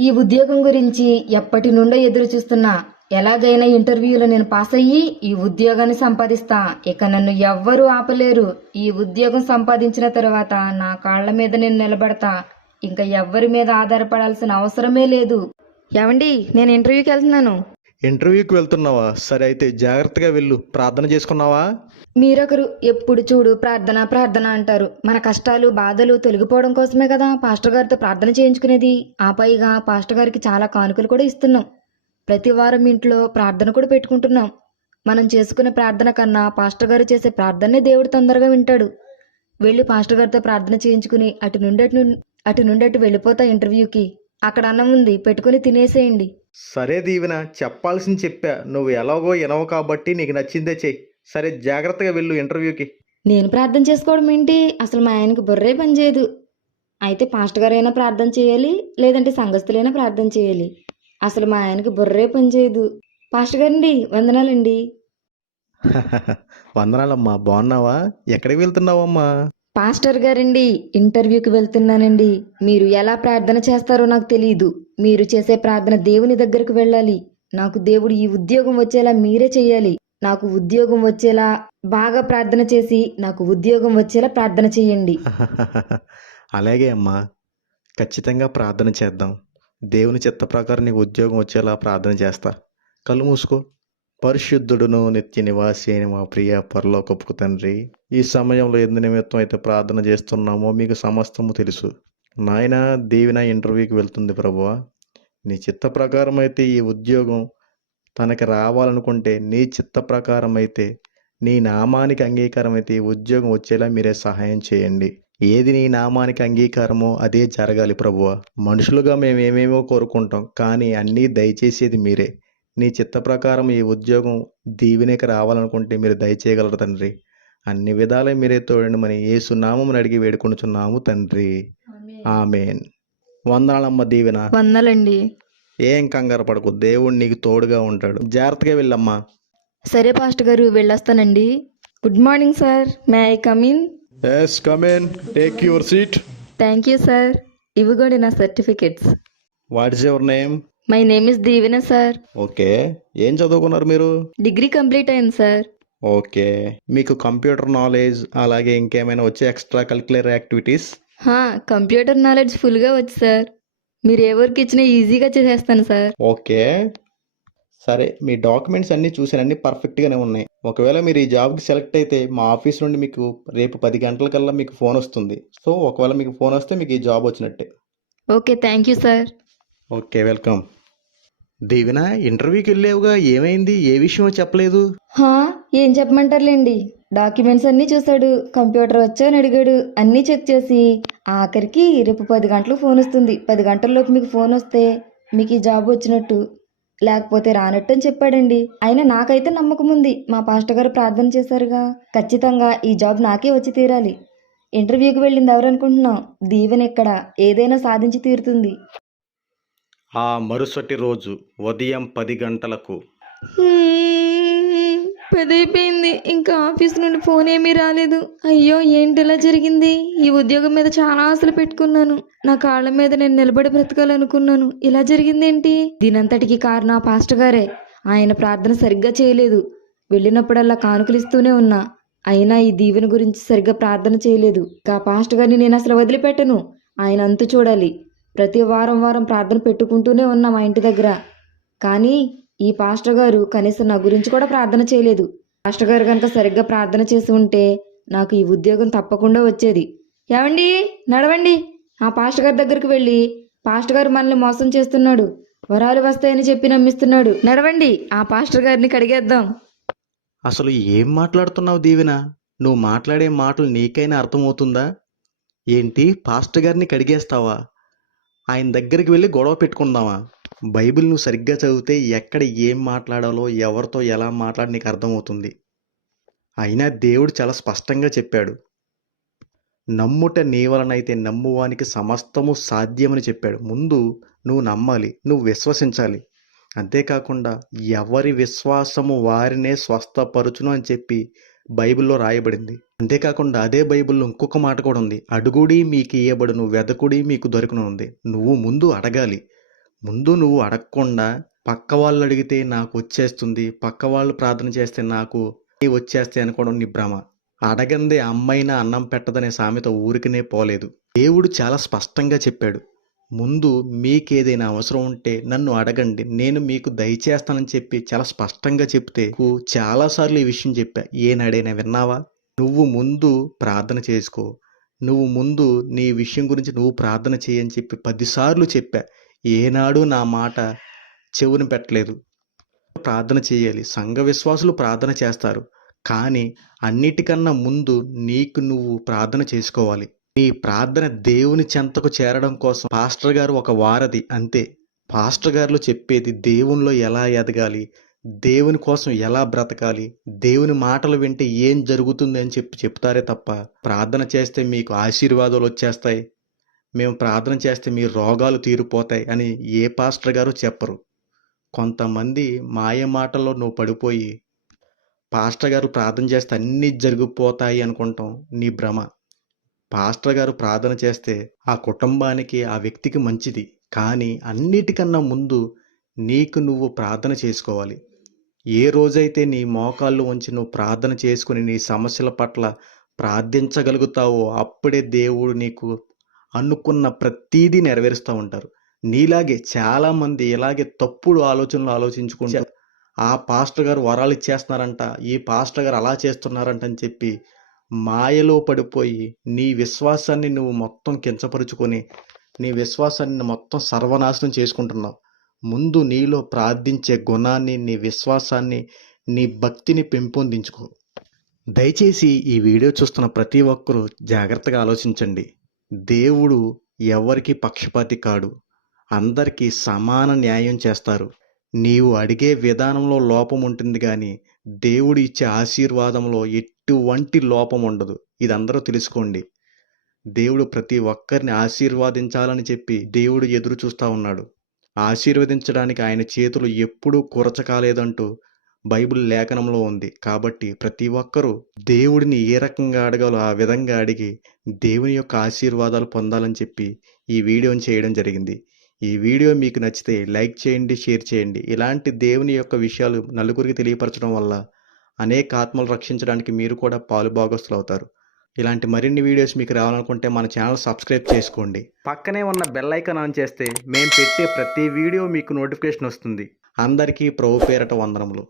ఈ ఉద్యోగం గురించి ఎప్పటి నుండో ఎదురు చూస్తున్నా ఎలాగైనా ఇంటర్వ్యూలో నేను పాస్ అయ్యి ఈ ఉద్యోగాన్ని సంపాదిస్తా. ఇక నన్ను ఎవ్వరూ ఆపలేరు. ఈ ఉద్యోగం సంపాదించిన తర్వాత నా కాళ్ళ మీద నేను నిలబడతా. ఇంకా ఎవ్వరి మీద ఆధారపడాల్సిన అవసరమే లేదు. ఏమండి నేను ఇంటర్వ్యూకి వెళ్తున్నాను. ఇంటర్వ్యూకి వెళ్తున్నావా? సరే అయితే జాగ్రత్తగా వెళ్ళు. ప్రార్థన చేసుకున్నావా? మీరొకరు ఎప్పుడు చూడు ప్రార్థన ప్రార్థన అంటారు. మన కష్టాలు బాధలు తొలగిపోవడం కోసమే కదా పాస్టర్ గారితో ప్రార్థన చేయించుకునేది. ఆ పైగా పాస్టర్ గారికి చాలా కానుకలు కూడా ఇస్తున్నాం. ప్రతి వారం ఇంట్లో ప్రార్థన కూడా పెట్టుకుంటున్నాం. మనం చేసుకునే ప్రార్థన కన్నా పాస్టర్ గారు చేసే ప్రార్థనే దేవుడు తొందరగా వింటాడు. వెళ్ళి పాస్టర్ గారితో ప్రార్థన చేయించుకుని అటు నుండి అటు నుండి అటు వెళ్ళిపోతా ఇంటర్వ్యూకి. అక్కడ అన్నం ఉంది పెట్టుకుని తినేసేయండి. సరే దీవెన చెప్పాల్సింది చెప్పా. నువ్వు ఎలాగో వినవు కాబట్టి నీకు నచ్చిందే చెయ్యి. సరే జాగ్రత్తగా వెళ్ళు ఇంటర్వ్యూకి. నేను ప్రార్థన చేసుకోవడం ఏంటి? అసలు మా ఆయనకి బుర్రే పనిచేయదు. అయితే పాస్టర్ గారైనా ప్రార్థన చేయాలి లేదంటే సంఘస్థులైనా ప్రార్థన చేయాలి. అసలు మా ఆయనకి బుర్రే పనిచేయదు. పాస్టర్ గారండి వందనాలండి. వందనాలమ్మా బాగున్నావా? ఎక్కడికి వెళ్తున్నావమ్మా? పాస్టర్ గారండి ఇంటర్వ్యూకి వెళ్తున్నానండి. మీరు ఎలా ప్రార్థన చేస్తారో నాకు తెలియదు మీరు చేసే ప్రార్థన దేవుని దగ్గరకు వెళ్ళాలి. నాకు దేవుడు ఈ ఉద్యోగం వచ్చేలా మీరే చేయాలి. నాకు ఉద్యోగం వచ్చేలా బాగా ప్రార్థన చేసి నాకు ఉద్యోగం వచ్చేలా ప్రార్థన చేయండి. అలాగే అమ్మా. ఖచ్చితంగా ప్రార్థన చేద్దాం. దేవుని చిత్త ప్రకారం నీకు ఉద్యోగం వచ్చేలా ప్రార్థన చేస్తా. కళ్ళు మూసుకో. పరిశుద్ధుడును నిత్య నివాసి అయిన మా ప్రియ పరలోకపు తండ్రి ఈ సమయంలో ఎందు నిమిత్తం అయితే ప్రార్థన చేస్తున్నామో మీకు సమస్తము తెలుసు. నాయన దేవిన ఇంటర్వ్యూకి వెళ్తుంది ప్రభువా. నీ చిత్త ప్రకారం అయితే ఈ ఉద్యోగం తనకి రావాలనుకుంటే నీ చిత్త ప్రకారం అయితే నీ నామానికి అంగీకారం అయితే ఉద్యోగం వచ్చేలా మీరే సహాయం చేయండి. ఏది నీ నామానికి అంగీకారమో అదే జరగాలి ప్రభువ. మనుషులుగా మేము ఏమేమో కోరుకుంటాం కానీ అన్నీ దయచేసేది మీరే. నీ చిత్త ప్రకారం ఈ ఉద్యోగం దీవెనకి రావాలనుకుంటే మీరు దయచేయగలరు తండ్రి. అన్ని విధాలే మీరే తోడండి మన ఏసు నామమును అడిగి వేడుకొనుచున్నాము తండ్రి. ఆమెన్. వందనాలమ్మ దీవెన. వందలండి. ఏం కంగారు పడకు దేవుడు నీకు తోడుగా ఉంటాడు. జాగ్రత్తగా వెళ్ళమ్మా. సరే పాస్టర్ గారు వెళ్ళొస్తానండి. Good morning sir. May I come in? Yes come in take your seat thank you sir. ఇవిగోండి నా certificates. What is your name my name is Deevena sir. Okay. ఏం చదువుకున్నారు మీరు? డిగ్రీ కంప్లీట్ అయింది సార్. ఓకే. మీకు computer knowledge అలాగే ఇంకేమైనా వచ్చే extracurricular activities? హా కంప్యూటర్ నాలెడ్జ్ ఫుల్గా వచ్చు సార్. మీరు ఏ వర్క్ ఇచ్చినా ఈజీగా చేసేస్తాను సార్. ఓకే. సరే మీ డాక్యుమెంట్స్ అన్నీ చూసాను అన్నీ పర్ఫెక్ట్గానే ఉన్నాయి. ఒకవేళ మీరు ఈ జాబ్కి సెలెక్ట్ అయితే మా ఆఫీస్ నుండి మీకు రేపు పది గంటలకల్లా మీకు ఫోన్ వస్తుంది. సో ఒకవేళ మీకు ఫోన్ వస్తే మీకు ఈ జాబ్ వచ్చినట్టే. Okay thank you sir. Okay welcome. Deevena ఇంటర్వ్యూకి వెళ్ళావుగా? ఏమైంది? ఏ విషయం చెప్పలేదు? హా ఏం చెప్పమంటారులేండి? డాక్యుమెంట్స్ అన్నీ చూశాడు కంప్యూటర్ వచ్చా అని అడిగాడు. అన్నీ చెక్ చేసి ఆఖరికి రేపు పది గంటలకు ఫోన్ వస్తుంది. పది గంటల్లోపు మీకు ఫోన్ వస్తే మీకు ఈ జాబ్ వచ్చినట్టు. లేకపోతే రానట్టు అని చెప్పాడండి. అయినా నాకైతే నమ్మకం ఉంది. మా పాస్టర్ గారు ప్రార్థన చేశారుగా. ఖచ్చితంగా ఈ జాబ్ నాకే వచ్చి తీరాలి. ఇంటర్వ్యూకి వెళ్ళింది ఎవరనుకుంటున్నాం దీవెన ఇక్కడ ఏదైనా సాధించి తీరుతుంది. ఆ మరుసటి రోజు ఉదయం పది గంటలకు పెదైపోయింది. ఇంకా ఆఫీస్ నుండి ఫోన్ ఏమీ రాలేదు. అయ్యో ఏంటి ఇలా జరిగింది? ఈ ఉద్యోగం మీద చాలా ఆశలు పెట్టుకున్నాను. నా కాళ్ళ మీద నేను నిలబడి బ్రతకాలనుకున్నాను. ఇలా జరిగిందేంటి? దీనంతటికి కారణం ఆ పాస్టర్ గారే. ఆయన ప్రార్థన సరిగ్గా చేయలేదు. వెళ్ళినప్పుడల్లా కానుకలు ఇస్తూనే ఉన్నా. అయినా ఈ దీవెన గురించి సరిగ్గా ప్రార్థన చేయలేదు. ఆ పాస్టర్ గారిని నేను అసలు వదిలిపెట్టను. ఆయన అంతు చూడాలి. ప్రతి వారం వారం ప్రార్థన పెట్టుకుంటూనే ఉన్నా మా ఇంటి దగ్గర. కానీ ఈ పాస్టర్ గారు కనీసం నా గురించి కూడా ప్రార్థన చేయలేదు. పాస్టర్ గారు కనుక సరిగ్గా ప్రార్థన చేసి ఉంటే నాకు ఈ ఉద్యోగం తప్పకుండా వచ్చేది. ఏమండి నడవండి. ఆ పాస్టర్ గారి దగ్గరికి వెళ్ళి పాస్టర్ గారు మనల్ని మోసం చేస్తున్నాడు. వరాలు వస్తాయని చెప్పి నమ్మిస్తున్నాడు. నడవండి. ఆ పాస్టర్ గారిని కడిగేద్దాం. అసలు ఏం మాట్లాడుతున్నావు దీవెన? నువ్వు మాట్లాడే మాటలు నీకైనా అర్థమవుతుందా? ఏంటి? పాస్టర్ గారిని కడిగేస్తావా? ఆయన దగ్గరికి వెళ్ళి గొడవ పెట్టుకుందామా? బైబిల్ను సరిగ్గా చదివితే ఎక్కడ ఏం మాట్లాడాలో ఎవరితో ఎలా మాట్లాడి నీకు అర్థమవుతుంది. అయినా దేవుడు చాలా స్పష్టంగా చెప్పాడు. నమ్ముట నీ వలనైతే నమ్మువానికి సమస్తము సాధ్యమని చెప్పాడు. ముందు నువ్వు నమ్మాలి నువ్వు విశ్వసించాలి. అంతేకాకుండా ఎవరి విశ్వాసము వారినే స్వస్థపరచును అని చెప్పి బైబిల్లో రాయబడింది. అంతేకాకుండా అదే బైబిల్లో ఇంకొక మాట కూడా ఉంది. అడుగుడి మీకు ఇయ్యబడును వెదకుడి మీకు దొరకను ఉంది. నువ్వు ముందు అడగాలి. ముందు నువ్వు అడగకుండా పక్క వాళ్ళు అడిగితే నాకు వచ్చేస్తుంది పక్క వాళ్ళు ప్రార్థన చేస్తే నాకు వచ్చేస్తే అనుకోవడం నీ భ్రమ. అడగందే అమ్మైన అన్నం పెట్టదనే సామెత ఊరికనే పోలేదు. దేవుడు చాలా స్పష్టంగా చెప్పాడు ముందు మీకేదైనా అవసరం ఉంటే నన్ను అడగండి నేను మీకు దయచేస్తానని చెప్పి చాలా స్పష్టంగా చెప్తే చాలాసార్లు ఈ విషయం చెప్పా. ఏనాడైనా విన్నావా? నువ్వు ముందు ప్రార్థన చేసుకో. నువ్వు ముందు నీ విషయం గురించి నువ్వు ప్రార్థన చేయని చెప్పి పదిసార్లు చెప్పా. ఏనాడు నా మాట చెవుని పెట్టలేదు. ప్రార్థన చేయాలి. సంఘ విశ్వాసులు ప్రార్థన చేస్తారు. కానీ అన్నిటికన్నా ముందు నీకు నువ్వు ప్రార్థన చేసుకోవాలి. నీ ప్రార్థన దేవుని చెంతకు చేరడం కోసం పాస్టర్ గారు ఒక వారధి. అంతే. పాస్టర్ గారు చెప్పేది దేవునిలో ఎలా ఎదగాలి? దేవుని కోసం ఎలా బ్రతకాలి? దేవుని మాటలు వింటే ఏం జరుగుతుంది అని చెప్పి చెప్తారే తప్ప ప్రార్థన చేస్తే మీకు ఆశీర్వాదాలు వచ్చేస్తాయి. మేము ప్రార్థన చేస్తే మీ రోగాలు తీరిపోతాయి అని ఏ పాస్టర్ గారు చెప్పరు. కొంతమంది మాయ మాటల్లో నువ్వు పడిపోయి పాస్టర్ గారు ప్రార్థన చేస్తే అన్నీ జరిగిపోతాయి అనుకుంటాం నీ భ్రమ. పాస్టర్ గారు ప్రార్థన చేస్తే ఆ కుటుంబానికి ఆ వ్యక్తికి మంచిది. కానీ అన్నిటికన్నా ముందు నీకు నువ్వు ప్రార్థన చేసుకోవాలి. ఏ రోజైతే నీ మోకాళ్ళు ఉంచి నువ్వు ప్రార్థన చేసుకుని నీ సమస్యల పట్ల ప్రార్థించగలుగుతావో అప్పుడే దేవుడు నీకు అనుకున్న ప్రతీదీ నెరవేరుస్తూ ఉంటారు. నీలాగే చాలామంది ఇలాగే తప్పుడు ఆలోచనలు ఆలోచించుకుంటారు ఆ పాస్టర్ గారు వరాలు ఇచ్చేస్తున్నారంట ఈ పాస్టర్ గారు అలా చేస్తున్నారంట అని చెప్పి మాయలో పడిపోయి నీ విశ్వాసాన్ని నువ్వు మొత్తం కించపరుచుకొని నీ విశ్వాసాన్ని మొత్తం సర్వనాశనం చేసుకుంటున్నావు. ముందు నీలో ప్రార్థించే గుణాన్ని నీ విశ్వాసాన్ని నీ భక్తిని పెంపొందించుకో. దయచేసి ఈ వీడియో చూస్తున్న ప్రతి ఒక్కరూ జాగ్రత్తగా ఆలోచించండి. దేవుడు ఎవరికి పక్షపాతి కాడు. అందరికీ సమాన న్యాయం చేస్తారు. నీవు అడిగే విధానంలో లోపం ఉంటుంది కానీ దేవుడు ఇచ్చే ఆశీర్వాదంలో ఎటువంటి లోపం ఉండదు. ఇది అందరూ తెలుసుకోండి. దేవుడు ప్రతి ఒక్కరిని ఆశీర్వాదించాలని చెప్పి దేవుడు ఎదురు చూస్తూ ఉన్నాడు. ఆశీర్వదించడానికి ఆయన చేతులు ఎప్పుడూ కురచకాలేదంటూ బైబిల్ లేఖనంలో ఉంది. కాబట్టి ప్రతి ఒక్కరూ దేవుడిని ఏ రకంగా అడగాలో ఆ విధంగా అడిగి దేవుని యొక్క ఆశీర్వాదాలు పొందాలని చెప్పి ఈ వీడియోని చేయడం జరిగింది. ఈ వీడియో మీకు నచ్చితే లైక్ చేయండి షేర్ చేయండి. ఇలాంటి దేవుని యొక్క విషయాలు నలుగురికి తెలియపరచడం వల్ల అనేక ఆత్మలు రక్షించడానికి మీరు కూడా పాలు భాగస్తులు అవుతారు. ఇలాంటి మరిన్ని వీడియోస్ మీకు రావాలనుకుంటే మన ఛానల్ సబ్స్క్రైబ్ చేసుకోండి. పక్కనే ఉన్న బెల్ ఐకాన్ ఆన్ చేస్తే మేము పెట్టే ప్రతి వీడియో మీకు నోటిఫికేషన్ వస్తుంది. అందరికీ ప్రభు పేరట వందనములు.